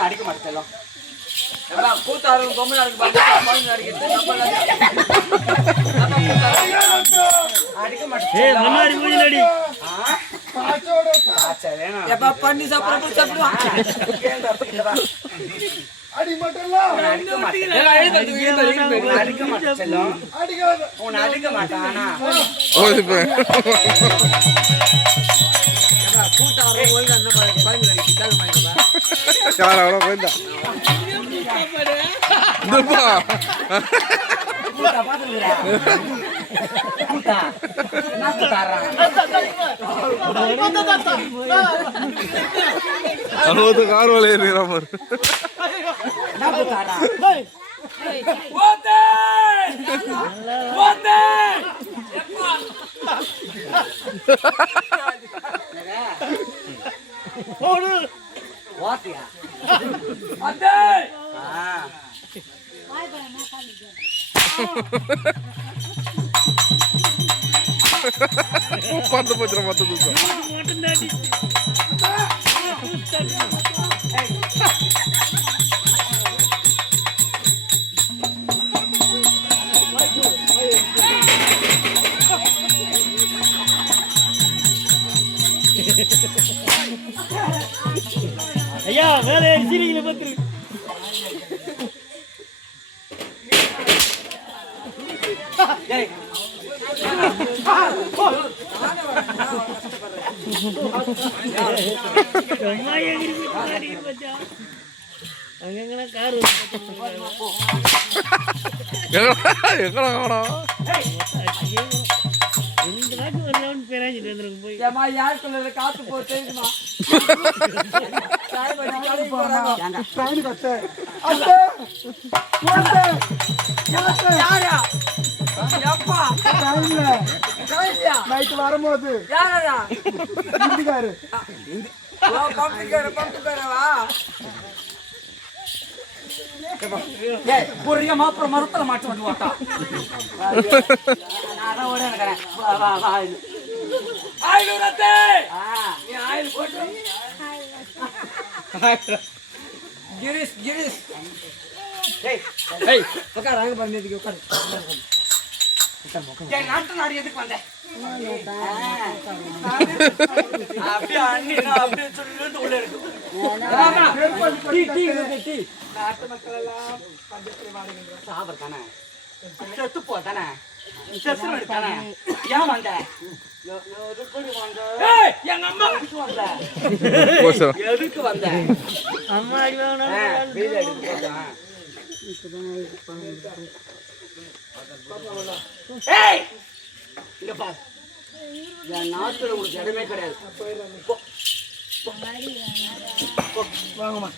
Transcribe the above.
அடிக்க மாட்டேன் கூத்தாரும் கொம்பனாருக்கு அடிக்க மாட்டேன் பண்ணி சாப்பிடுவான் அடிக்க மாட்டான் கூட்டாரம் போயிருந்தா கார் வலைய பத்து போச்சு மொத்த தூக்கம் ஐயா வேற சீரியல பத்து அங்கங்க கார் எங்கடா காணோம் இந்த நாட்டு ஒரு ரவுண்ட் பேராஜிட்டு வந்துருக்கு போய் ஏமா யார் சொல்றது காத்து போ தெரியுமா நைட்டு வரும்போது பொரிய மாப்பிள மரத்துல மாட்டு வந்து வாட்டா கிரிஸ் கிரிஸ் உட்கார் அங்க பாருங்க உட்காரு நாட்டு நாடு எதுக்கு வந்தேன் அப்படியே அண்ணா அப்படியே சொல்லி உள்ள இருக்கு நாட்டு மக்கள் எல்லாம் பஞ்சத்தில் வாடுகின்ற சாபர் தானே செத்து போ தானே செத்து தானே ஏன் வந்த எங்க அம்மா எதுக்கு வந்த அம்மா இங்க பாரு என் நாட்டுல உங்களுக்கு இடமே கிடையாது வாங்கம்மா